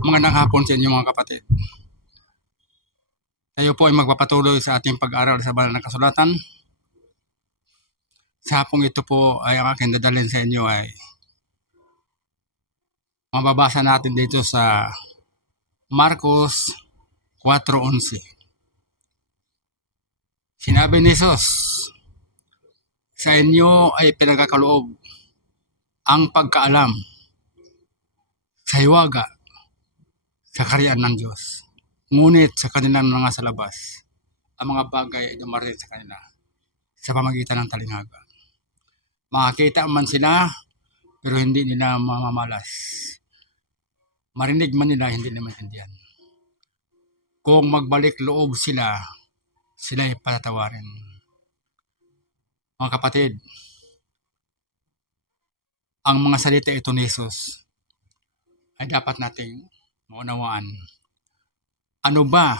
Magandang hapon sa inyo mga kapatid. Tayo po ay magpapatuloy sa ating pag-aaral sa banal ng kasulatan. Sa hapong ito po ay ang aking dadalhin sa inyo ay mababasa natin dito sa Marcos 4.11. Sinabi ni Jesus, sa inyo ay pinagkakaloob ang pagkaalam sa hiwaga sa karyaan ng Diyos. Ngunit sa kanilang mga sa ang mga bagay ay dumarating sa kanila sa pamagitan ng talinghaga. Makakita man sila, pero hindi nila mamamalas. Marinig man nila, hindi nila maintindihan. Kung magbalik loob sila, sila ay patatawarin. Mga kapatid, ang mga salita ito ni Jesus ay dapat nating maunawaan. Ano ba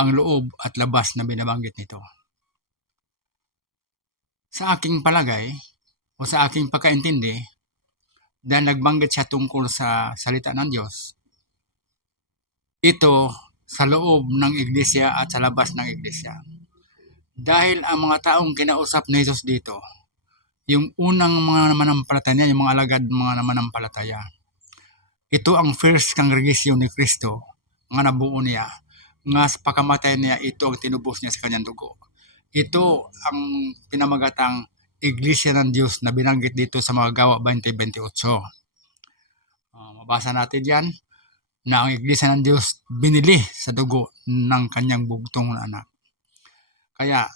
ang loob at labas na binabanggit nito? Sa aking palagay o sa aking pagkaintindi, dahil nagbanggit siya tungkol sa salita ng Diyos, ito sa loob ng iglesia at sa labas ng iglesia. Dahil ang mga taong kinausap ni Jesus dito, yung unang mga manampalataya, yung mga alagad mga manampalataya, ito ang first congregation ni Kristo nga nabuo niya. Nga sa pagkamatay niya, ito ang tinubos niya sa kanyang dugo. Ito ang pinamagatang Iglesia ng Diyos na binanggit dito sa mga gawa 2028. Uh, mabasa natin yan na ang Iglesia ng Diyos binili sa dugo ng kanyang bugtong na anak. Kaya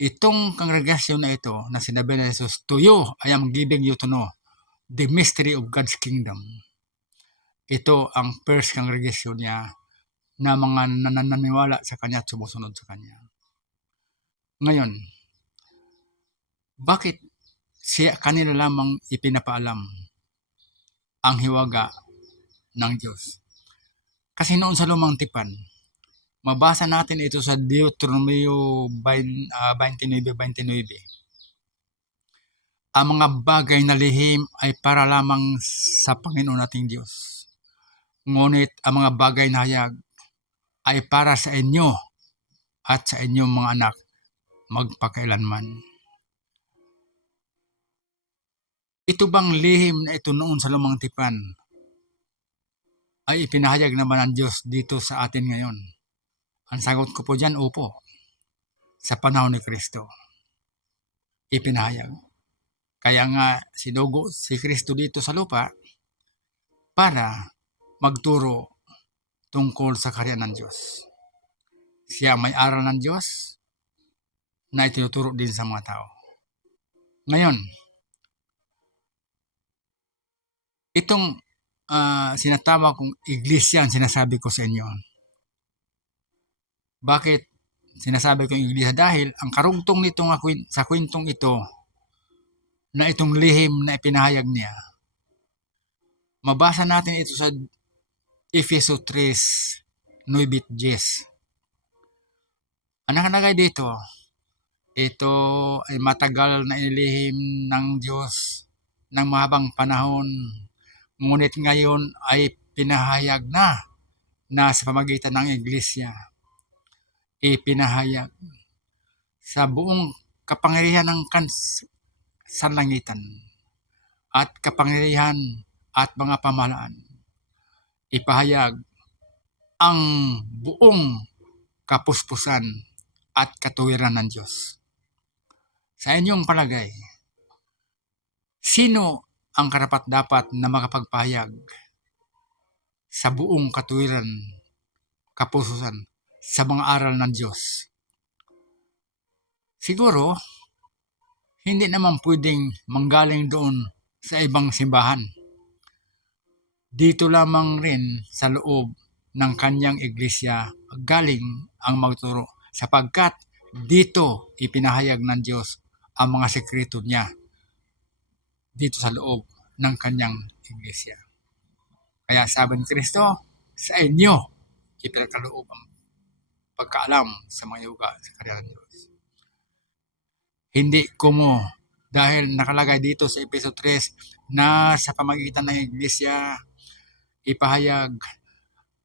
itong congregation na ito na sinabi ni Jesus, To you, I am giving you to know the mystery of God's kingdom ito ang first congregation niya na mga nananiwala sa kanya at sumusunod sa kanya. Ngayon, bakit siya kanila lamang ipinapaalam ang hiwaga ng Diyos? Kasi noon sa lumang tipan, mabasa natin ito sa Deuteronomio 29-29. Ang mga bagay na lihim ay para lamang sa Panginoon nating Diyos Ngunit ang mga bagay na hayag ay para sa inyo at sa inyong mga anak magpakailanman. Ito bang lihim na ito noon sa lumang tipan ay ipinahayag naman ng Diyos dito sa atin ngayon? Ang sagot ko po dyan, opo. Sa panahon ni Kristo. Ipinahayag. Kaya nga sinugo si Kristo dito sa lupa para magturo tungkol sa karya ng Diyos. Siya may aral ng Diyos na itinuturo din sa mga tao. Ngayon, itong uh, sinatama kong iglesia ang sinasabi ko sa inyo. Bakit sinasabi kong iglesia? Dahil ang karugtong nitong sa kwentong ito na itong lihim na ipinahayag niya, mabasa natin ito sa Efeso 3, 9 10. Ang nakalagay dito, ito ay matagal na inilihim ng Diyos ng mahabang panahon. Ngunit ngayon ay pinahayag na na sa pamagitan ng iglesia. Ipinahayag sa buong kapangyarihan ng kans at kapangyarihan at mga pamalaan ipahayag ang buong kapuspusan at katuwiran ng Diyos. Sa inyong palagay, sino ang karapat dapat na makapagpahayag sa buong katuwiran, kapususan sa mga aral ng Diyos? Siguro, hindi naman pwedeng manggaling doon sa ibang simbahan dito lamang rin sa loob ng kanyang iglesia galing ang magturo sapagkat dito ipinahayag ng Diyos ang mga sekreto niya dito sa loob ng kanyang iglesia. Kaya sabi ni Kristo, sa inyo ipinagkaloob ang pagkaalam sa mga yuga sa karya ng Diyos. Hindi ko mo dahil nakalagay dito sa Epeso 3 na sa pamagitan ng iglesia ipahayag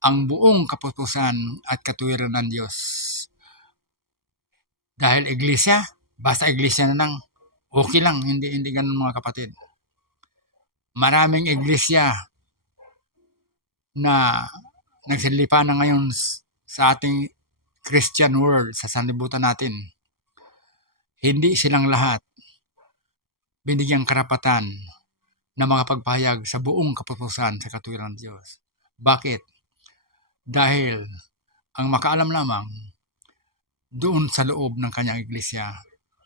ang buong kapupusan at katuwiran ng Diyos. Dahil iglesia, basta iglesia na lang, okay lang, hindi hindi ganun mga kapatid. Maraming iglesia na nagsilipa na ngayon sa ating Christian world, sa sanlibutan natin. Hindi silang lahat binigyang karapatan na makapagpahayag sa buong kapupusan sa katuwiran ng Diyos. Bakit? Dahil ang makaalam lamang doon sa loob ng kanyang iglesia.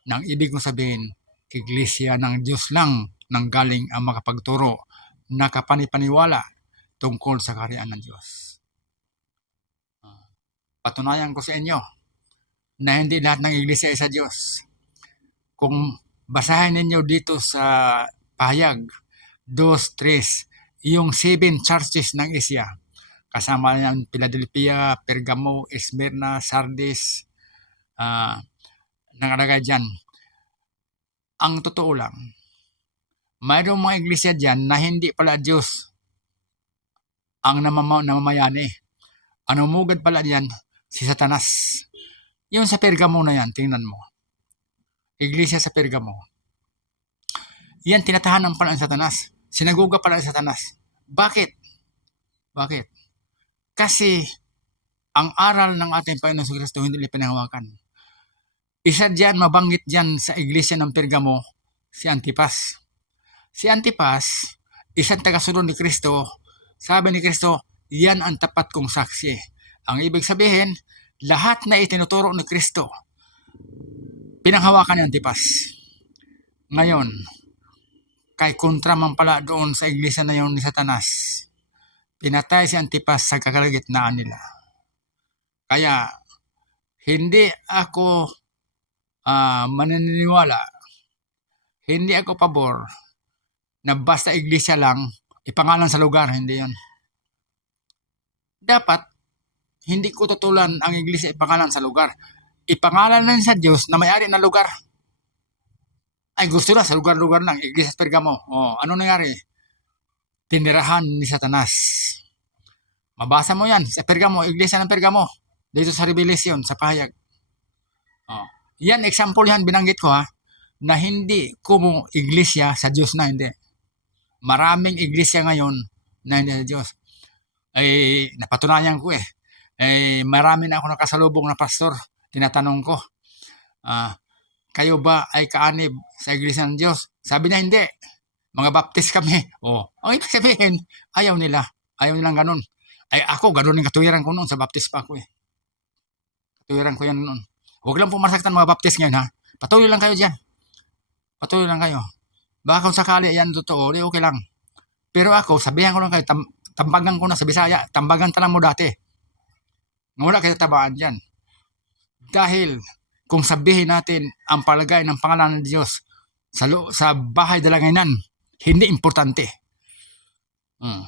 Nang ibig kong sabihin, iglesia ng Diyos lang nang galing ang makapagturo na kapanipaniwala tungkol sa kaharian ng Diyos. Patunayan ko sa inyo na hindi lahat ng iglesia ay sa Diyos. Kung basahin ninyo dito sa pahayag, 2, 3, yung seven churches ng Asia, kasama yan Philadelphia, Pergamo, Smyrna, Sardis, ah nakalagay dyan. Ang totoo lang, mayroong mga iglesia dyan na hindi pala Diyos ang namama, namamayani. Ang umugad pala diyan, si Satanas. Yung sa Pergamo na yan, tingnan mo. Iglesia sa Pergamo. Yan, tinatahanan pala ng Satanas. Sinaguga pala ng Satanas. Bakit? Bakit? Kasi ang aral ng ating Panginoon sa Kristo hindi nila pinahawakan. Isa diyan, mabanggit diyan sa iglesia ng Pergamo, si Antipas. Si Antipas, isang tagasunod ni Kristo, sabi ni Kristo, yan ang tapat kong saksi. Ang ibig sabihin, lahat na itinuturo ni Kristo, pinanghawakan ni Antipas. Ngayon, kay kontra man pala doon sa iglesia na yon ni Satanas, pinatay si Antipas sa kakalagitnaan nila. Kaya, hindi ako ah mananiniwala, hindi ako pabor na basta iglesia lang, ipangalan sa lugar, hindi yon. Dapat, hindi ko tutulan ang iglesia ipangalan sa lugar. Ipangalan lang sa Diyos na may-ari ng lugar. Ay gusto na sa lugar-lugar lang, iglesia sa Pergamo. O, ano nangyari? Tinirahan ni Satanas. Mabasa mo yan sa Pergamo, iglesia ng Pergamo. Dito sa Revelation, sa pahayag. O, yan, example yan, binanggit ko ha, na hindi kumo iglesia sa Diyos na hindi. Maraming iglesia ngayon na hindi sa Diyos. Ay, napatunayan ko eh. Eh, marami na ako nakasalubong na pastor. Tinatanong ko, ah, kayo ba ay kaanib sa iglesia ng Diyos? Sabi niya, hindi. Mga baptist kami. O, ang ibig sabihin, ayaw nila. Ayaw nilang ganun. Ay ako, ganun yung katuwiran ko noon sa baptist pa ako eh. Katuwiran ko yan noon. Huwag lang pumasaktan mga baptist ngayon ha. Patuloy lang kayo dyan. Patuloy lang kayo. Baka kung sakali yan totoo, di okay lang. Pero ako, sabihan ko lang kayo, tam, tambagan ko na sa Bisaya, tambagan talang mo dati. Wala kayo tabaan dyan. Dahil kung sabihin natin ang palagay ng pangalan ng Diyos sa, sa bahay dalanginan, hindi importante. Mm.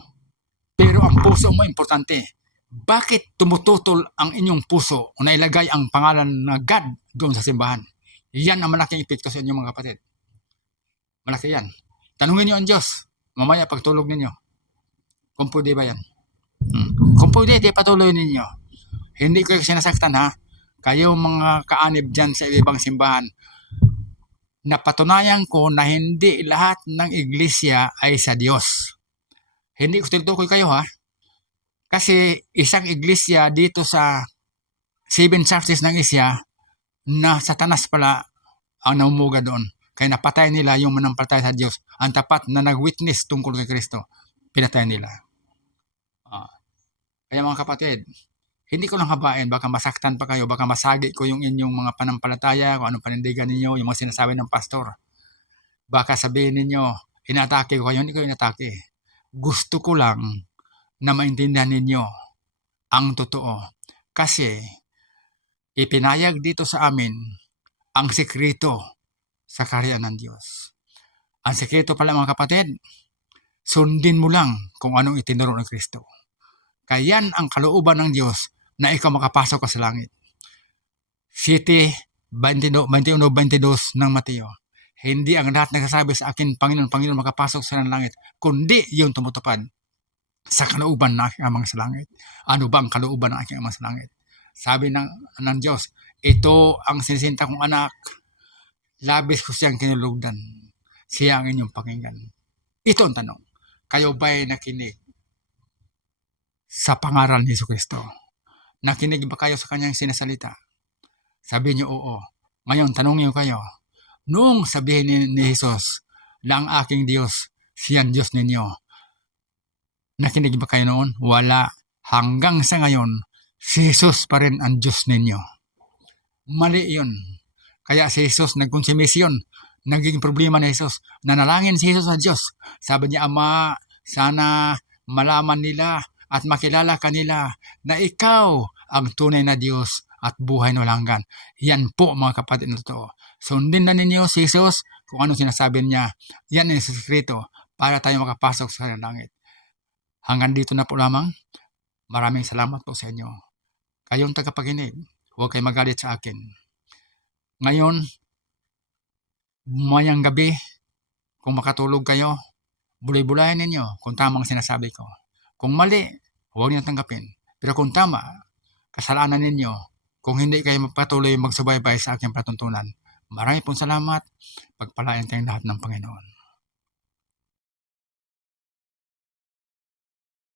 Pero ang puso mo importante. Bakit tumututol ang inyong puso o nailagay ang pangalan na God doon sa simbahan? Yan ang malaking epekto sa inyong mga kapatid. Malaki yan. Tanungin niyo ang Diyos. Mamaya pagtulog ninyo. Kung pwede ba yan? Hmm. Kung pwede, di patuloy ninyo. Hindi ko sinasaktan ha. Kayo mga kaanib dyan sa ibang simbahan. Napatunayan ko na hindi lahat ng iglesia ay sa Diyos. Hindi ko tinutukoy kayo ha. Kasi isang iglesia dito sa seven churches ng Asia na satanas pala ang namumuga doon. Kaya napatay nila yung manampalataya sa Diyos. Ang tapat na nag-witness tungkol kay Kristo. Pinatay nila. Ah. Kaya mga kapatid, hindi ko lang habain, baka masaktan pa kayo, baka masagi ko yung inyong mga panampalataya, kung anong panindigan ninyo, yung mga sinasabi ng pastor. Baka sabihin ninyo, inatake ko kayo, hindi ko inatake. Gusto ko lang na maintindihan ninyo ang totoo. Kasi, ipinayag dito sa amin ang sekreto sa karya ng Diyos. Ang sekreto pala mga kapatid, sundin mo lang kung anong itinuro ng Kristo. Kaya yan ang kalooban ng Diyos na ikaw makapasok ka sa langit. 7, 21, 22 ng Mateo. Hindi ang lahat nagsasabi sa akin, Panginoon, Panginoon, makapasok sa langit, kundi yung tumutupad sa kalooban ng aking amang sa langit. Ano ba ang kalooban ng aking amang sa langit? Sabi ng, ng Diyos, ito ang sinisinta kong anak. Labis ko siyang kinulugdan. Siya ang inyong pakinggan. Ito ang tanong. Kayo ba'y nakinig sa pangaral ni Kristo? Nakinig ba kayo sa kanyang sinasalita? Sabi niyo oo. Ngayon, tanong niyo kayo, noong sabihin ni, ni Jesus na ang aking Diyos, siyan Diyos ninyo, nakinig ba kayo noon? Wala. Hanggang sa ngayon, si Jesus pa rin ang Diyos ninyo. Mali yun. Kaya si Jesus nagkonsumisyon. Naging problema ni Jesus. Nanalangin si Jesus sa Diyos. Sabi niya, Ama, sana malaman nila at makilala kanila na ikaw ang tunay na Diyos at buhay na walang hanggan. Yan po mga kapatid na totoo. Sundin na ninyo si Jesus kung anong sinasabi niya. Yan ang sekreto para tayo makapasok sa langit. Hanggang dito na po lamang. Maraming salamat po sa inyo. Kayong tagapaginig, huwag kayo magalit sa akin. Ngayon, mayang gabi, kung makatulog kayo, bulay-bulayan ninyo kung tamang sinasabi ko. Kung mali, huwag niyo tanggapin. Pero kung tama, kasalanan ninyo kung hindi kayo patuloy magsubaybay sa aking patuntunan. Marami pong salamat. Pagpalain tayong lahat ng Panginoon.